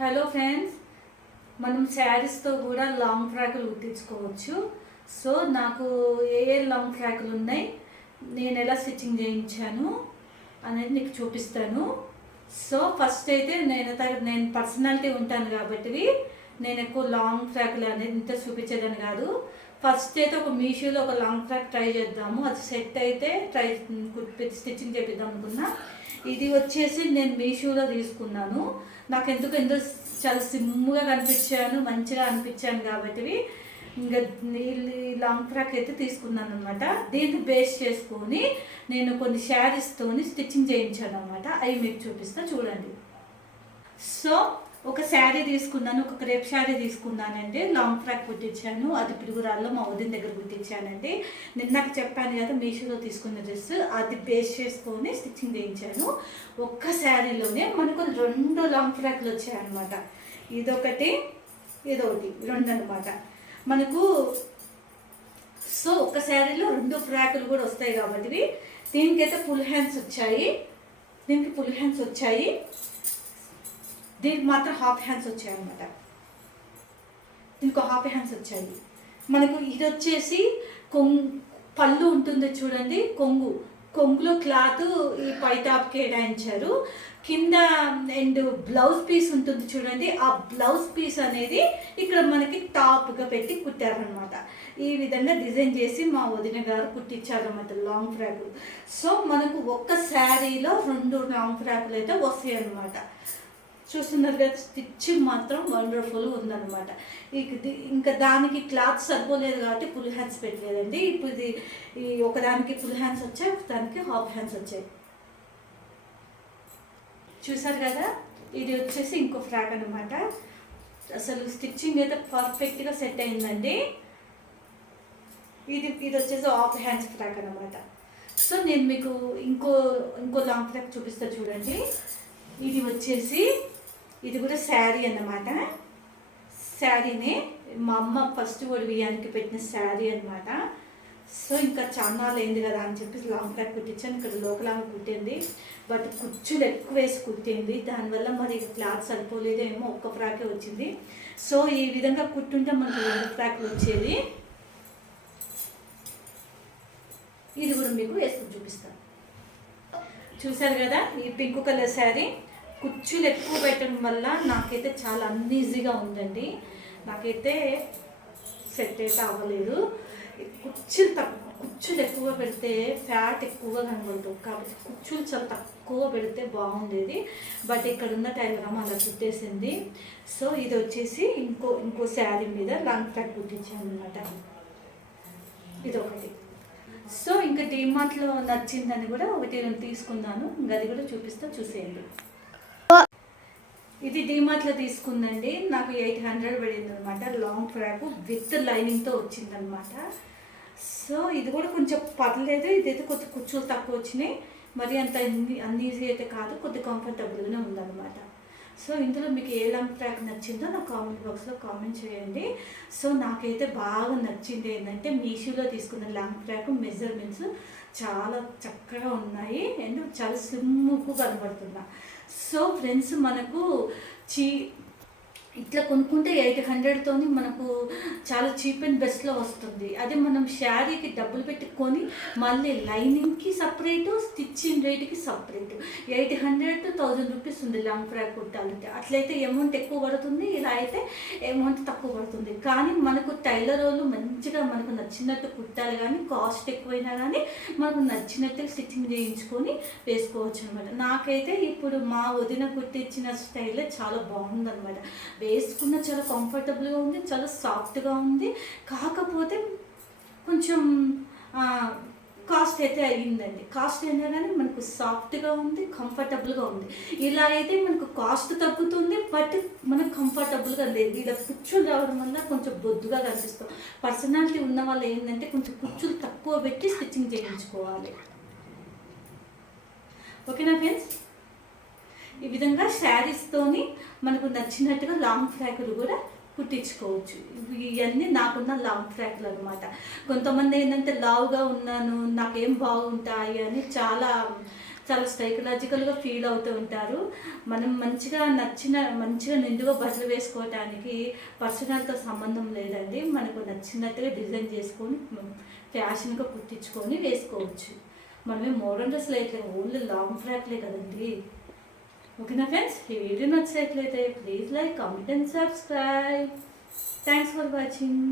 Hello friends, మనం శారీస్తో కూడా long ఫ్రాకులు కుట్టించుకోవచ్చు. So నాకు ఏ లాంగ్ ఫ్రాకులు ఉన్నాయి, నేను ఎలా స్టిచ్చింగ్ చేయించాను అనేది నీకు చూపిస్తాను. సో ఫస్ట్ అయితే నేను పర్సనాలిటీ ఉంటాను కాబట్టి నేను ఎక్కువ లాంగ్ ఫ్రాకులు అనేది ఇంత చూపించేదని కాదు. ఫస్ట్ అయితే ఒక మీషోలో ఒక లాంగ్ ఫ్రాక్ ట్రై చేద్దాము. అది సెట్ అయితే స్టిచ్చింగ్ చేపిద్దాం అనుకున్నా. ఇది వచ్చేసి నేను మీషోలో తీసుకున్నాను. నాకు ఎందుకు చాలా సిమ్గా కనిపించాను, మంచిగా అనిపించాను కాబట్టి ఇంకా ఈ లాంగ్ ఫ్రాక్ అయితే తీసుకున్నాను అనమాట. దీన్ని బేస్ చేసుకొని నేను కొన్ని శారీస్తోని స్టిచ్చింగ్ చేయించాను అనమాట. అవి మీకు చూపిస్తా చూడండి. సో ఒక శారీ తీసుకున్నాను, ఒక క్రేప్ శారీ తీసుకున్నానండి. లాంగ్ ఫ్రాక్ కుట్టించాను. అది పిడుగురాల్లో మా వదిన దగ్గర కుట్టించానండి. నేను నాకు చెప్పాను కదా మీషోలో తీసుకున్న డ్రెస్, అది బేస్ చేసుకొని స్టిచ్చింగ్ చేయించాను. ఒక్క శారీలోనే మనకు 2 లాంగ్ ఫ్రాక్లు వచ్చాయన్నమాట. ఇదొకటి ఇదొకటి 2 అనమాట మనకు. సో ఒక్క శారీలో 2 ఫ్రాకులు కూడా వస్తాయి కాబట్టి దీనికైతే ఫుల్ హ్యాండ్స్ వచ్చాయి. దీనికి మాత్రం హాఫ్ హ్యాండ్స్ వచ్చాయి అనమాట. దీనికి హాఫ్ హ్యాండ్స్ వచ్చాయి. మనకు ఇది వచ్చేసి పళ్ళు ఉంటుంది చూడండి, కొంగులో క్లాత్ ఈ పైటాప్ కేటాయించారు. కింద అండ్ బ్లౌజ్ పీస్ ఉంటుంది చూడండి, ఆ బ్లౌజ్ పీస్ అనేది ఇక్కడ మనకి టాప్గా పెట్టి కుట్టారనమాట. ఈ విధంగా డిజైన్ చేసి మా వదిన గారు కుట్టించారన్నమాట లాంగ్ ఫ్రాక్. సో మనకు ఒక్క శారీలో 2 లాంగ్ ఫ్రాకులు అయితే వస్తాయి అన్నమాట. చూస్తున్నారు కదా, స్టిచ్చింగ్ మాత్రం వండర్ఫుల్ ఉందన్నమాట. ఇంకా దానికి క్లాత్ సరిపోలేదు కాబట్టి ఫుల్ హ్యాండ్స్ పెట్టలేదండి. ఇప్పుడు ఈ ఒకదానికి ఫుల్ హ్యాండ్స్ వచ్చాయి, ఒకదానికి హాఫ్ హ్యాండ్స్ వచ్చాయి. చూసారు కదా, ఇది వచ్చేసి ఇంకో ఫ్రాక్ అనమాట. అసలు స్టిచ్చింగ్ అయితే పర్ఫెక్ట్గా సెట్ అయిందండి. ఇది వచ్చేసి హాఫ్ హ్యాండ్స్ ఫ్రాక్ అనమాట. సో నేను మీకు ఇంకో లాంగ్ ఫ్రాక్ చూపిస్తా చూడండి. ఇది కూడా శారీ అన్నమాట. శారీనే మా అమ్మ ఫస్ట్ బియ్యానికి పెట్టిన శారీ అనమాట. సో ఇంకా చాలా అయింది కదా అని చెప్పి లాంగ్ ఫ్రాక్ కుట్టించాను. ఇక్కడ లోకలాగా కుట్టింది, బట్ కుచ్చులు ఎక్కువ వేసి కుట్టింది. దానివల్ల మరి క్లాత్ సరిపోలేదేమో, ఒక్క ఫ్రాకే వచ్చింది. సో ఈ విధంగా కుట్టుంటే మనకు 2 ఫ్రాక్లు వచ్చేది. ఇది కూడా మీకు వేసుకుని చూపిస్తాను. చూసారు కదా, ఈ పింక్ కలర్ శారీ కుచ్చులు ఎక్కువ పెట్టడం వల్ల నాకైతే చాలా అన్ఈజీగా ఉందండి. నాకైతే సెట్ అయితే అవ్వలేదు. కుచ్చులు ఎక్కువగా పెడితే ఫ్యాట్ ఎక్కువగా కనబడుతుంది కాబట్టి కుచ్చులు చాలా తక్కువ పెడితే బాగుండేది. బట్ ఇక్కడ ఉన్న టైలర్ అలా కుట్టేసింది. సో ఇది వచ్చేసి ఇంకో శారీ మీద లాంగ్ ఫ్రాక్ కుట్టించాను అనమాట. ఇదొకటి. సో ఇంకా డీమార్ట్లో నచ్చిందని కూడా 1-2 తీసుకున్నాను. ఇంకా అది కూడా చూసేయండి. ఇది డీమార్ట్లో తీసుకుందండి. నాకు 800 పడింది అనమాట. లాంగ్ ఫ్రాక్ విత్ లైనింగ్తో వచ్చిందనమాట. సో ఇది కూడా కొంచెం పర్లేదు. ఇదైతే కొద్ది కుచ్చులు తక్కువ వచ్చినాయి. మరి అంత అన్ఈజీ అయితే కాదు, కొద్ది కంఫర్టబుల్గానే ఉందన్నమాట. సో ఇందులో మీకు ఏ లాంగ్ ఫ్రాక్ నచ్చిందో నాకు కామెంట్ బాక్స్లో కామెంట్ చేయండి. సో నాకైతే బాగా నచ్చింది ఏంటంటే మీషోలో తీసుకున్న లాంగ్ ఫ్రాక్ మెజర్మెంట్స్ చాలా చక్కగా ఉన్నాయి అండ్ చాలా స్లిమ్గా కనబడుతున్నా. సో ఫ్రెండ్స్, మనకు ఇట్లా కొనుక్కుంటే 800తోని మనకు చాలా చీప్ అండ్ బెస్ట్లో వస్తుంది. అదే మనం శారీకి డబ్బులు పెట్టుకొని మళ్ళీ లైనింగ్కి సపరేటు, స్టిచ్చింగ్ రేట్కి సపరేటు 800 to 1000 రూపీస్ ఉంది లాంగ్ ఫ్రాక్ కుట్టాలంటే. అట్లయితే అమౌంట్ ఎక్కువ పడుతుంది, ఇలా అయితే అమౌంట్ తక్కువ పడుతుంది. కానీ మనకు టైలర్ వాళ్ళు మంచిగా మనకు నచ్చినట్టు కుట్టాలి, కానీ కాస్ట్ ఎక్కువైనా కానీ మనకు నచ్చినట్టు స్టిచ్చింగ్ చేయించుకొని వేసుకోవచ్చు అనమాట. నాకైతే ఇప్పుడు మా వదిన కుట్టించిన స్టైలే చాలా బాగుందన్నమాట. వేసుకున్న చాలా కంఫర్టబుల్గా ఉంది, చాలా సాఫ్ట్గా ఉంది. కాకపోతే కొంచెం కాస్ట్ అయితే అయ్యిందండి. కాస్ట్ అయినా కానీ మనకు సాఫ్ట్గా ఉంది, కంఫర్టబుల్గా ఉంది. ఇలా అయితే మనకు కాస్ట్ తగ్గుతుంది, బట్ మనకు కంఫర్టబుల్గా లేదు. ఇలా కుచ్చులు రావడం వల్ల కొంచెం బొద్దుగా కనిపిస్తాం. పర్సనాలిటీ ఉన్న వాళ్ళు ఏంటంటే కొంచెం కుచ్చులు తక్కువ పెట్టి స్టిచ్చింగ్ చేయించుకోవాలి. ఓకేనా ఫ్రెండ్స్? ఈ విధంగా శారీస్తోని మనకు నచ్చినట్టుగా లాంగ్ ఫ్రాకులు కూడా కుట్టించుకోవచ్చు. ఇవన్నీ నాకున్న లాంగ్ ఫ్రాకులు అనమాట. కొంతమంది ఏంటంటే లావుగా ఉన్నాను, నాకేం బాగుంటాయి అని చాలా చాలా సైకలాజికల్గా ఫీల్ అవుతూ ఉంటారు. మనం మంచిగా నిండుగా బట్టలు వేసుకోవటానికి పర్సనల్తో సంబంధం లేదండి. మనకు నచ్చినట్టుగా డిజైన్ చేసుకొని ఫ్యాషన్గా కుట్టించుకొని వేసుకోవచ్చు. మనమే మోడర్న్ డ్రెస్లు అయితే ఓన్లీ లాంగ్ ఫ్రాక్లే కదండి. ఓకేనా ఫ్రెండ్స్, ఈ వీడియో నచ్చినట్లయితే please like, comment and subscribe. Thanks for watching.